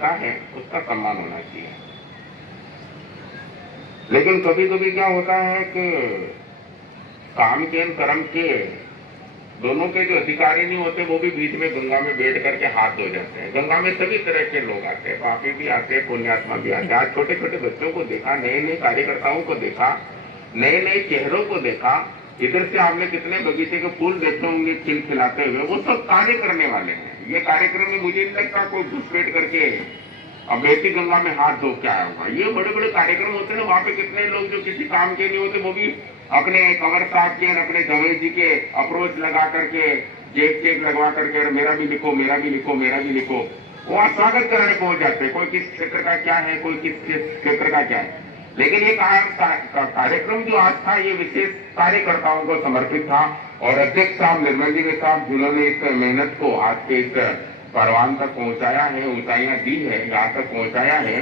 करता है उसका सम्मान होना चाहिए। लेकिन कभी कभी क्या होता है कि काम के कर्म के दोनों के जो अधिकारी नहीं होते वो भी बीच में गंगा में बैठ करके हाथ धो जाते हैं। गंगा में सभी तरह के लोग आते हैं, पापी भी आते हैं, पुण्यात्मा भी आते हैं। आज छोटे छोटे बच्चों को देखा, नए नए कार्यकर्ताओं को देखा, नए नए चेहरों को देखा। इधर से आपने कितने बगीचे के फूल देखे होंगे खिलखिलाते हुए, वो सब कार्य करने वाले हैं। ये कार्यक्रम में मुझे नहीं लगता कोई घुसपैठ करके अब बेटी गंगा में हाथ धो के आया होगा। ये बड़े बड़े कार्यक्रम होते हैं, वहां पे कितने लोग जो किसी काम के नहीं होते वो भी अपने कंवर साहब के, अपने जवेद जी के अप्रोच लगा करके, जेब चेक लगवा करके, मेरा भी लिखो, मेरा भी लिखो, मेरा भी लिखो, वहां स्वागत करने पहुंच जाते हैं। कोई किस क्षेत्र का क्या है, कोई किस क्षेत्र का क्या है। लेकिन ये कार्यक्रम जो आज था ये विशेष कार्यकर्ताओं को समर्पित था और अध्यक्ष साहब निर्मल जी साहब जिन्होंने इस मेहनत को आज के इस परवान तक पहुंचाया है, ऊंचाइयां दी है, यहाँ तक पहुंचाया है।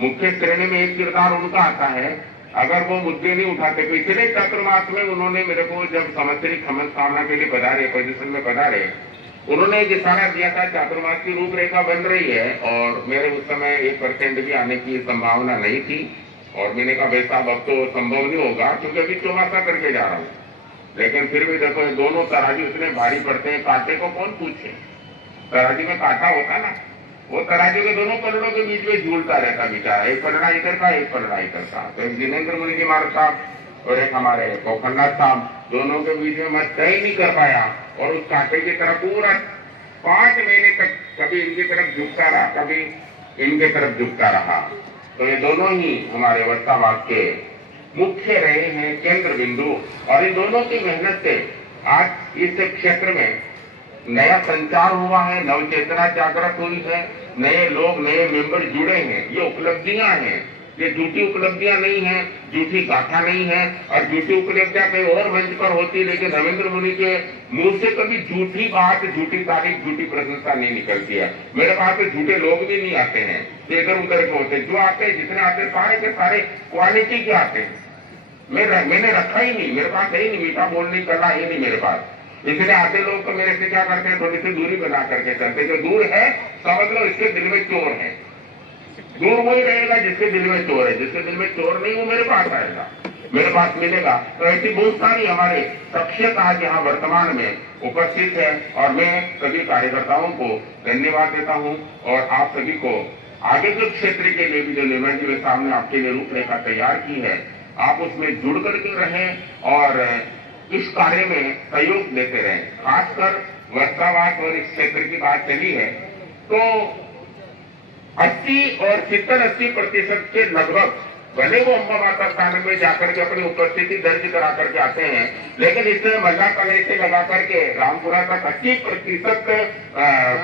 मुख्य श्रेणी में एक किरदार उनका आता है। अगर वो मुद्दे नहीं उठाते, पिछले चातुर्मास में उन्होंने मेरे को जब संवत्सरिक कामना के लिए पधारे, पोजिशन में पधारे, उन्होंने एक इशारा दिया था चातुर्मास की रूपरेखा बन रही है और मेरे उस समय 1% भी आने की संभावना नहीं थी और मैंने कहा भाई साहब अब तो संभव नहीं होगा क्योंकि अभी चौमासा करके जा रहा हूँ। लेकिन फिर भी देखो दोनों तराजू इतने भारी पड़ते हैं, कांटे को कौन पूछे। तराजू में कांटा होता ना, वो तराजू के दोनों पलड़ों के बीच में झूलता रहता बेचारा, एक पलड़ा इधर का, एक पलड़ा इधर का। तो एक जिनेन्द्र मुनि जी महाराज साहब और एक हमारे कोखंडाथ साहब, दोनों के बीच में मैं तय नहीं कर पाया और उस कांटे की तरफ पूरा 5 महीने तक कभी इनकी तरफ झुकता रहा, कभी इनके तरफ झुकता रहा। तो ये दोनों ही हमारे वर्षावास के मुख्य रहे हैं, केंद्र बिंदु। और इन दोनों की मेहनत से आज इस क्षेत्र में नया संचार हुआ है, नवचेतना जागृत हुई है, नए लोग, नए मेंबर जुड़े हैं। ये उपलब्धियां हैं, ये झूठी उपलब्धियां नहीं है, झूठी गाथा नहीं है। और झूठी उपलब्धियां कहीं और मंच पर होती, लेकिन रविंद्र मुनि के मुंह से कभी झूठी बात, झूठी तारीफ, झूठी प्रशंसा नहीं निकलती है। मेरे पास तो झूठे लोग भी नहीं आते हैं, इधर उधर के होते, जो आते हैं, जितने आते हैं सारे के सारे क्वालिटी के आते हैं। मैंने रखा ही नहीं, मेरे पास है ही नहीं, मीठा बोलने की कला ही नहीं मेरे पास। इसलिए आते लोग तो मेरे से क्या करते हैं, थोड़ी सी दूरी बना करके चलते। जो दूर है समझ लो इसके दिल में चोर है। दूर वही रहेगा जिसके दिल में चोर है, जिसके दिल में चोर नहीं वो मेरे पास आएगा, मेरे पास मिलेगा। तो ऐसी बहुत सारी हमारे शख्सियत आज यहाँ वर्तमान में उपस्थित है और मैं सभी कार्यकर्ताओं को धन्यवाद देता हूँ। और आप सभी को आगे के क्षेत्र के लिए भी जो निर्मल जी साहब ने आपके लिए रूपरेखा तैयार की है, आप उसमें जुड़ करके रहें और इस कार्य में सहयोग देते रहें। खासकर वर्षावास और इस क्षेत्र की बात चली है तो 80 और 70-80% के लगभग भले वो अम्बा माता स्थान में जाकर के अपनी उपस्थिति दर्ज करा करके आते हैं, लेकिन इसमें मल्ला कले से लगा करके रामपुरा तक 80%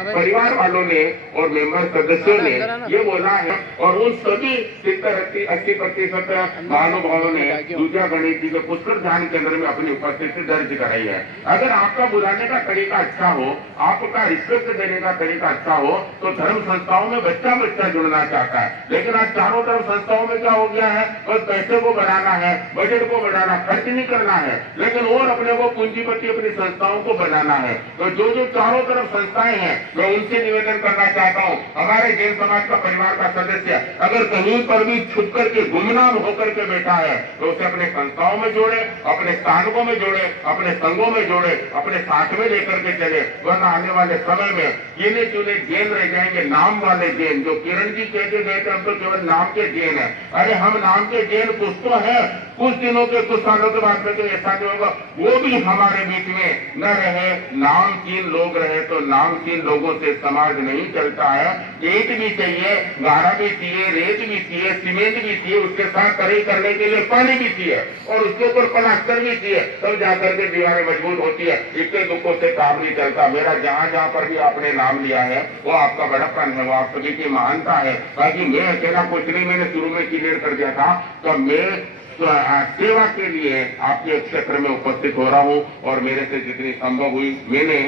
परिवार वालों ने और मेंबर सदस्यों ने ये बोला है। और उन सभी 70-80% महानुभावों ने दूजा गणेश जी के पुष्कर ध्यान केंद्र में अपनी उपस्थिति दर्ज कराई है। अगर आपका बुलाने का तरीका अच्छा हो, आपका रिस्पेक्ट देने का तरीका अच्छा हो, तो धर्म संस्थाओं में बच्चा बच्चा जुड़ना चाहता है। लेकिन आज चारों तरफ संस्थाओं में क्या हो गया है, बस पैसे को बढ़ाना है, बजट को बढ़ाना, खर्च नहीं करना है, लेकिन और अपने को पूंजीपति अपनी संस्थाओं को बनाना है। तो जो जो चारों तरफ संस्थाएं हैं, मैं उनसे निवेदन करना चाहता हूं, हमारे जैन समाज का परिवार का सदस्य अगर कहीं पर भी छुप करके गुमनाम होकर के बैठा है तो उसे अपने संस्थाओं में जोड़े, अपने स्थानकों में जोड़े, अपने संघों में जोड़े, अपने साथ में लेकर के चले। वरना आने वाले समय में गिने चुने जैन रह जाएंगे, नाम वाले जैन। जो किरण जी कहते गए थे हम तो केवल नाम के जैन है। अरे हम नाम के जैन कुछ तो है, कुछ दिनों के कुछ सालों के बाद में तो ऐसा नहीं होगा, वो भी हमारे बीच में न रहे। नामचीन लोग रहे तो नामचीन लोगों से समाज नहीं चलता है। ईंट भी चाहिए, गारा भी चाहिए, रेत भी चाहिए, सीमेंट भी चाहिए, उसके साथ कड़ी करने के लिए पानी भी चाहिए और उसके ऊपर प्लास्टर भी चाहिए, तब जाकर के दीवारें मजबूत होती है। इतने दुखों से काम नहीं चलता। मेरा जहां जहां पर भी आपने नाम लिया है वो आपका बड़प्पन है, वो आप सभी की महानता है। बाकी मैं अकेला कुछ नहीं, मैंने शुरू में क्लियर कर दिया था। तो मैं सेवा के लिए आपके क्षेत्र में उपस्थित हो रहा हूं और मेरे से जितनी संभव हुई मैंने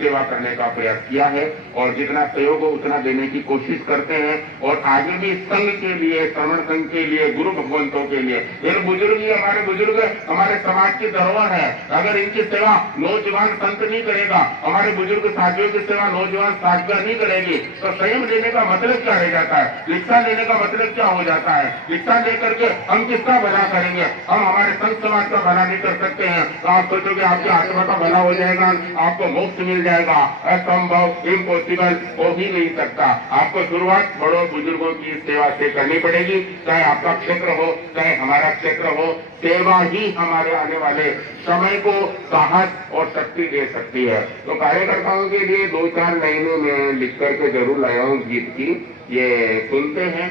सेवा करने का प्रयास किया है और जितना सहयोग हो उतना देने की कोशिश करते हैं और आगे भी संघ के लिए, श्रवण संघ के लिए, गुरु भगवंतों के लिए, ये बुजुर्ग ही हमारे बुजुर्ग हमारे समाज की धरोहर है। अगर इनकी सेवा नौजवान संत नहीं करेगा, हमारे बुजुर्ग साथियों की सेवा नौजवान साथियां नहीं करेगी तो संयम लेने का मतलब क्या रह जाता है, शिक्षा लेने का मतलब क्या हो जाता है। शिक्षा लेकर के हम किसका भला करेंगे, हम हमारे संत समाज का भला नहीं कर सकते हैं तो आप सोचोगे आपकी आत्मा का भला हो जाएगा, आपको मोक्ष मिल जाएगा, असंभव, इम्पॉसिबल हो ही नहीं सकता। आपको शुरुआत बड़ों बुजुर्गों की सेवा से करनी पड़ेगी, चाहे आपका क्षेत्र हो चाहे हमारा क्षेत्र हो। सेवा ही हमारे आने वाले समय को साहस और शक्ति दे सकती है। तो कार्यकर्ताओं के लिए 2-4 लाइनें मैं लिख करके जरूर लाया हूँ गीत की, ये सुनते हैं।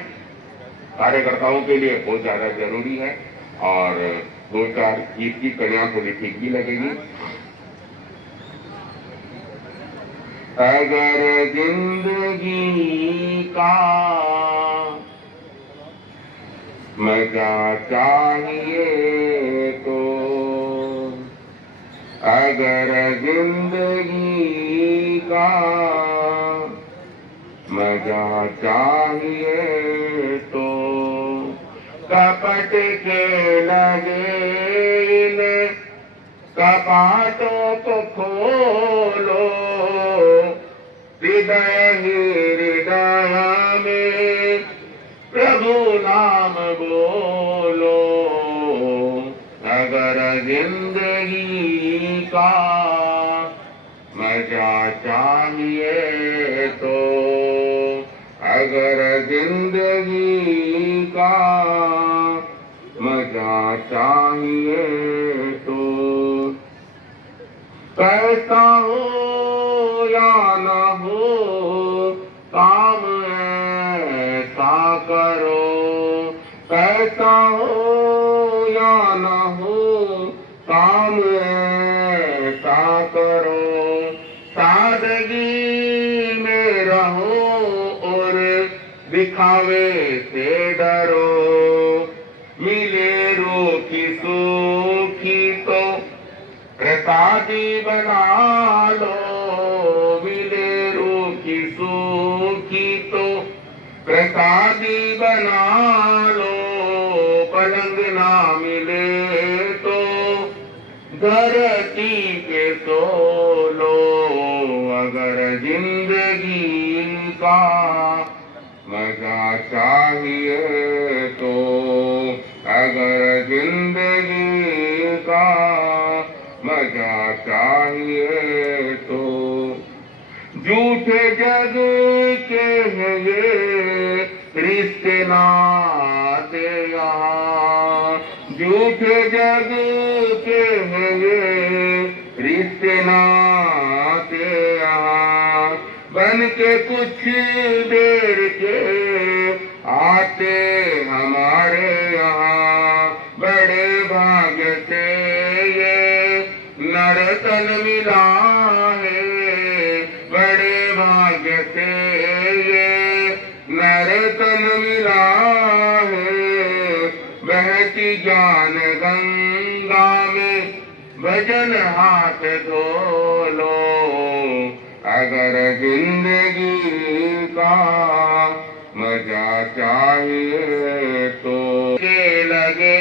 कार्यकर्ताओं के लिए बहुत ज्यादा जरूरी है और 2-4 गीत की कड़ियां थोड़ी ठीक भी लगेगी। अगर जिंदगी का मजा चाहिए तो, अगर जिंदगी का मजा चाहिए तो कपट के लगे इन कपाटों को खोलो, हृदय ही हृदय में प्रभु नाम बोलो। अगर जिंदगी का मजा चाहिए तो, अगर जिंदगी का मजा चाहिए तो, पैसा हो या न हो काम ऐसा करो, पैसा हो या न हो काम ऐसा करो, सादगी में रहो और दिखावे से डरो, मिले रोकी सूखी तो प्रसादी बना लो, मिले रोकी सूखी तो प्रसादी बना लो, पलंग ना मिले तो धरती पे सो लो। अगर जिंदगी का मजा चाहिए तो, अगर जिंदगी का मजा चाहिए तो, झूठे जग के हैं ये रिश्ते नाते यहाँ, झूठे जग के हैं ये रिश्ते नाते यहाँ, बन के कुछ देर के आते हमारे यहाँ, बड़े भाग्य से ये नरतन मिला है, बड़े भाग्य से ये नरतन मिला है, बहती ज्ञान गंगा में भजन हाथ धो लो। अगर जिंदगी का मजा चाहिए तो, के लगे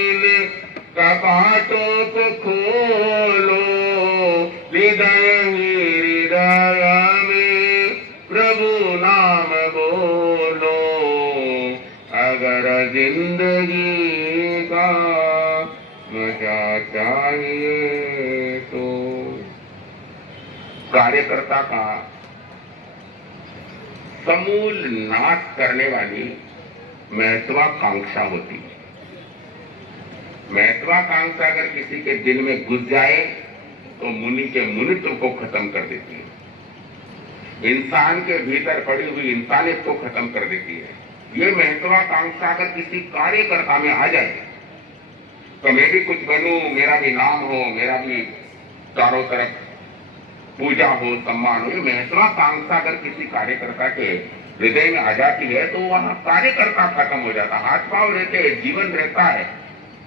इन कपाटों को खोलो, हृदय ही हृदय में प्रभु नाम बोलो। अगर जिंदगी का मजा चाहिए तो, कार्यकर्ता का समूल नाश करने वाली महत्वाकांक्षा होती है। महत्वाकांक्षा अगर किसी के दिल में घुस जाए तो मुनि के मुनित्व को खत्म कर देती है, इंसान के भीतर पड़ी हुई इंसानियत को खत्म कर देती है। ये महत्वाकांक्षा अगर किसी कार्यकर्ता में आ जाए तो मैं भी कुछ बनूं, मेरा भी नाम हो, मेरा भी चारों तरफ पूजा हो, सम्मान हो, ये महत्वाकांक्षा अगर किसी कार्यकर्ता के हृदय में आ जाती है तो वहां कार्यकर्ता खत्म हो जाता, हाथ पांव रहते हैं, जीवन रहता है,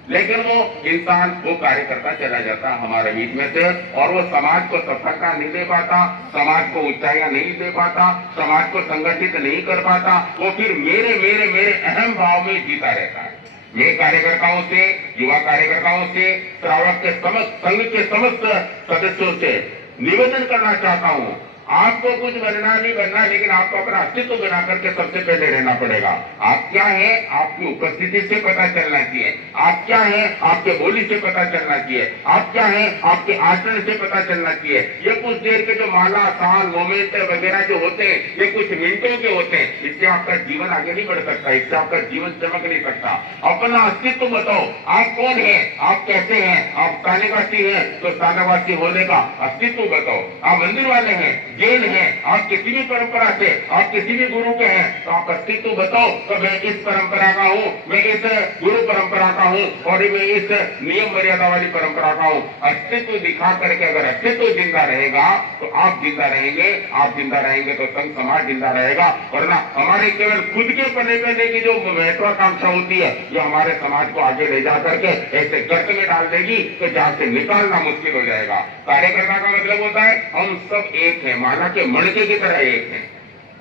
लेकिन वो इंसान वो कार्यकर्ता चला जाता हमारे बीच में से, और वो समाज को सफलता नहीं दे पाता, समाज को ऊंचाइयां नहीं दे पाता, समाज को संगठित नहीं कर पाता। वो फिर मेरे मेरे मेरे अहम भाव में जीता रहता है। मैं कार्यकर्ताओं से, युवा कार्यकर्ताओं से, श्रावक के समस्त संघ के समस्त सदस्यों से निवेदन करना चाहता हूं, आपको कुछ बनना नहीं बनना, लेकिन आपको अपना अस्तित्व बना करके सबसे पहले रहना पड़ेगा। आप क्या है आपकी उपस्थिति से पता चलना चाहिए, आप क्या है आपके बोली से पता चलना चाहिए, आप क्या है आपके आचरण से पता चलना चाहिए। ये कुछ देर के जो माला साल मोमेंट वगैरह जो होते हैं, ये कुछ मिनटों के होते हैं, इससे आपका जीवन आगे नहीं बढ़ सकता, इससे आपका जीवन चमक नहीं सकता। अपना अस्तित्व बताओ, आप कौन है, आप कैसे हैं, आप स्थानीयवासी हैं तो स्थानीयवासी होने का अस्तित्व बताओ, आप मंदिर वाले हैं, जैन है, आप किसी भी परंपरा से, आप किसी भी गुरु के हैं तो आप अस्तित्व बताओ, तो मैं इस परंपरा का हूँ, मैं इस गुरु परंपरा का हूँ, और मैं इस नियम मर्यादा वाली परंपरा का हूँ। अस्तित्व दिखा करके अगर अस्तित्व जिंदा रहेगा तो आप जिंदा रहेंगे, आप जिंदा रहेंगे तो संघ समाज जिंदा रहेगा। वरना हमारे केवल खुद के पने पने की जो महत्वाकांक्षा होती है, ये हमारे समाज को आगे ले जा करके ऐसे गर्त में डाल देगी तो जहां से निकालना मुश्किल हो जाएगा। कार्यकर्ता का मतलब होता है हम सब एक है, माला के मणके की तरह एक है।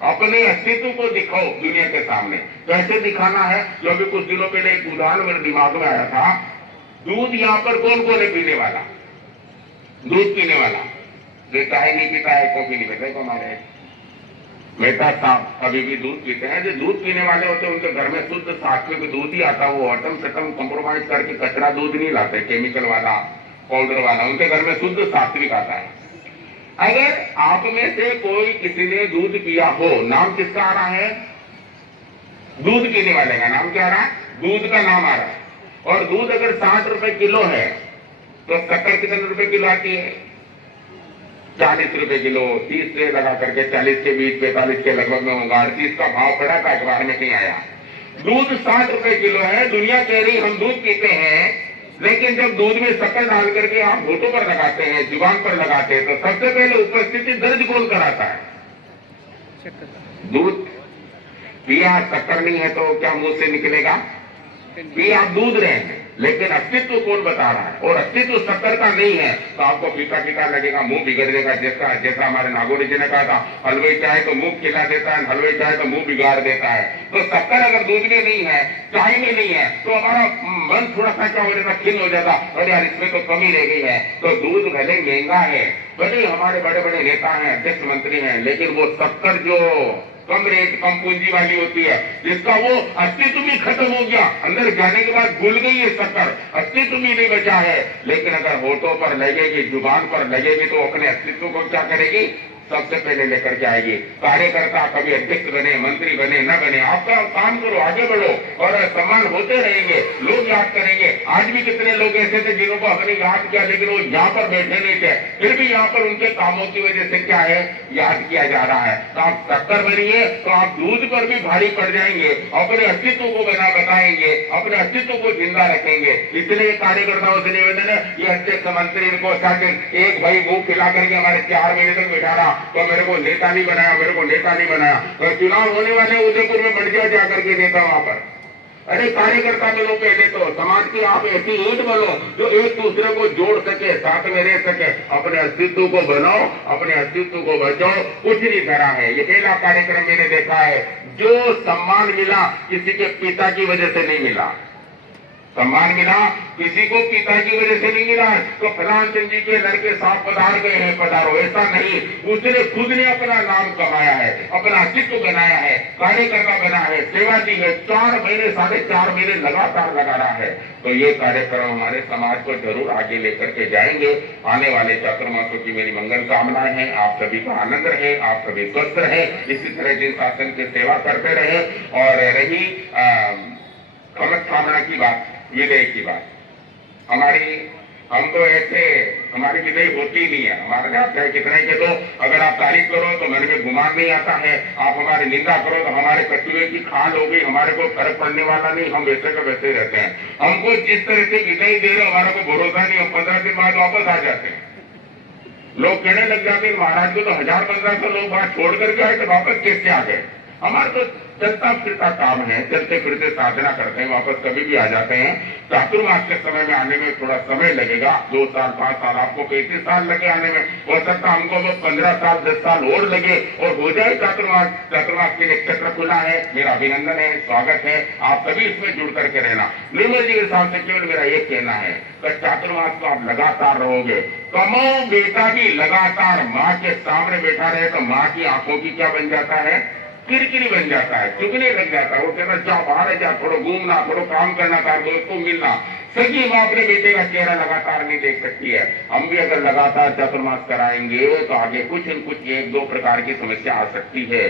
अपने अस्तित्व को दिखाओ दुनिया के सामने। कैसे दिखाना है, जो अभी कुछ दिनों पहले एक उदाहरण मेरे दिमाग में आया था। दूध यहाँ पर कौन कौन है पीने वाला, दूध पीने वाला, जो चाय नहीं पीता है, कॉफी नहीं पीता है, हमारे मेहता साहब अभी भी दूध पीते हैं। जो दूध पीने वाले होते हैं उनके घर में शुद्ध सात्विक दूध ही आता, वो अटम सटम कंप्रोमाइज करके कचरा दूध नहीं लाते, केमिकल वाला पाउडर वाला, उनके घर में शुद्ध सात्विक आता है। अगर आप में से कोई किसी ने दूध पिया हो, नाम किसका आ रहा है, दूध पीने वाले का नाम क्या आ रहा है, दूध का नाम आ रहा है। और दूध अगर 60 रुपए किलो है तो शक्कर कितने रुपए किलो आती है, 40 रुपए किलो, 30 से लगा करके 40 के बीच 45 के लगभग में होगा। 38 का भाव पड़ा था, अखबार में नहीं आया। दूध 60 रुपए किलो है, दुनिया कह रही हम दूध पीते हैं, लेकिन जब दूध में शक्कर डाल करके आप होठों पर लगाते हैं, जुबान पर लगाते हैं, तो सबसे पहले उपस्थिति दर्ज कौन कराता है, दूध। पिया शक्कर नहीं है तो क्या मुंह से निकलेगा, पिया आप दूध रहे हैं, लेकिन अस्तित्व कौन बता रहा है, और अस्तित्व शक्कर का नहीं है तो आपको फीका फीका लगेगा, मुंह बिगड़ेगा। जैसा जैसा हमारे नागौरी जी ने कहा था, हलवाई चाहे तो मुंह खिला देता है, हलवाई चाहे तो मुंह बिगाड़ देता है। तो शक्कर अगर दूध में नहीं है, चाय में नहीं है, तो हमारा मन थोड़ा सा क्या हो जाता, खिन्न हो जाता, अरे यार इसमें तो कमी रह गई है। तो दूध भले महंगा है, भले हमारे बड़े बड़े नेता हैं, अध्यक्ष मंत्री हैं, लेकिन वो शक्कर जो कम रेट कम पूंजी वाली होती है, जिसका वो अस्तित्व भी खत्म हो गया, अंदर जाने के बाद भूल गई है शक्कर, अस्तित्व भी नहीं बचा है। लेकिन अगर होठों पर लगेगी, जुबान पर लगेगी, तो अपने अस्तित्व को क्या करेगी, सबसे पहले लेकर के आएगी। कार्यकर्ता कभी अध्यक्ष बने, मंत्री बने, न बने, आपका काम करो, आगे बढ़ो, और सम्मान होते रहेंगे, लोग याद करेंगे। आज भी कितने लोग ऐसे थे जिन्होंने हमने याद किया, लेकिन वो यहाँ पर बैठे नहीं थे, फिर भी यहाँ पर उनके कामों की वजह से क्या है, याद किया जा रहा है। तो आप शक्कर बनिए तो आप दूध पर भी भारी पड़ जाएंगे, अपने अस्तित्व को बताएंगे, अपने अस्तित्व को जिंदा रखेंगे। इसलिए कार्यकर्ताओं से निवेदन है, ये अध्यक्ष मंत्री इनको एक भाई मुंह खिला करके हमारे 4 महीने तक बैठा रहा, तो मेरे को नेता नहीं बनाया, मेरे को नेता नहीं बनाया। तो चुनाव होने वाले उदयपुर में बढ़ जाकर के नेता वहां पर, अरे कार्यकर्ता बनो पहले, तो समाज की आप ऐसी ईंट बनो जो एक दूसरे को जोड़ सके, साथ में रह सके। अपने अस्तित्व को बनाओ, अपने अस्तित्व को बचाओ, कुछ नहीं करा है। ये पहला कार्यक्रम मैंने देखा है, जो सम्मान मिला किसी के पिता की वजह से नहीं मिला, सम्मान मिला किसी को पिता की वजह से नहीं मिला तो फलान चंद जी के लड़के साहब पधार गए हैं, पधारो, ऐसा नहीं। उसने खुद ने अपना नाम कमाया है, अपना अस्तित्व बनाया है, कार्यकर्ता बना है, सेवा दी है, 4 महीने 4.5 महीने लगातार लगा रहा है। तो ये कार्यक्रम हमारे समाज को जरूर आगे लेकर के जाएंगे। आने वाले चातुर्मासों की मेरी मंगल कामनाएं हैं, आप सभी का आनंद रहे, आप सभी स्वस्थ रहे, इसी तरह जिन शासन की सेवा करते रहे। और रही कामना की बात, विजय की बात, हम तो ऐसे, हमारी विजय होती नहीं है। हमारे आप चाहे कितने के दो, अगर आप तारीफ करो तो मन में गुमान नहीं आता है, आप हमारी निंदा करो तो हमारे कचुए की खाल हो गई, हमारे को फर्क पड़ने वाला नहीं, हम वैसे का वैसे रहते हैं। हमको जिस तरह से विजय दे रहे हमारे को भरोसा नहीं, हम 15 दिन बाद वापस आ जाते हैं। लोग कहने लग जाते हैं महाराज को तो 1000-1500 लोग बात छोड़ करके आए तो वापस कैसे आ गए। हमारा तो चलता फिरता काम है, चलते फिरते साधना करते हैं, वापस कभी भी आ जाते हैं। चातुर्मास के समय में आने में थोड़ा समय लगेगा, 2 साल 5 साल, आपको 35 साल लगे आने में, हो सकता हमको वो 15 साल 10 साल और लगे और हो जाए चातुर्मास। चातुर्मास के लिए क्षेत्र खुला है, मेरा अभिनंदन है, स्वागत है, आप सभी इसमें जुड़ करके रहना। निर्मल जी के हिसाब से केवल मेरा ये कहना है कि चातुर्मास को आप लगातार रहोगे। कमाओ बेटा भी लगातार माँ के सामने बैठा रहे तो माँ की आंखों की क्या बन जाता है, किरकिरी बन जाता है, चुगने लग जाता है। वो कहना जा बाहर जा, थोड़ा घूमना, थोड़ा काम करना, दोस्त को मिलना। सही माँ अपने बेटे का चेहरा लगातार नहीं देख सकती है। हम भी अगर लगातार चातुर्मास कराएंगे तो आगे कुछ न कुछ 1-2 प्रकार की समस्या आ सकती है।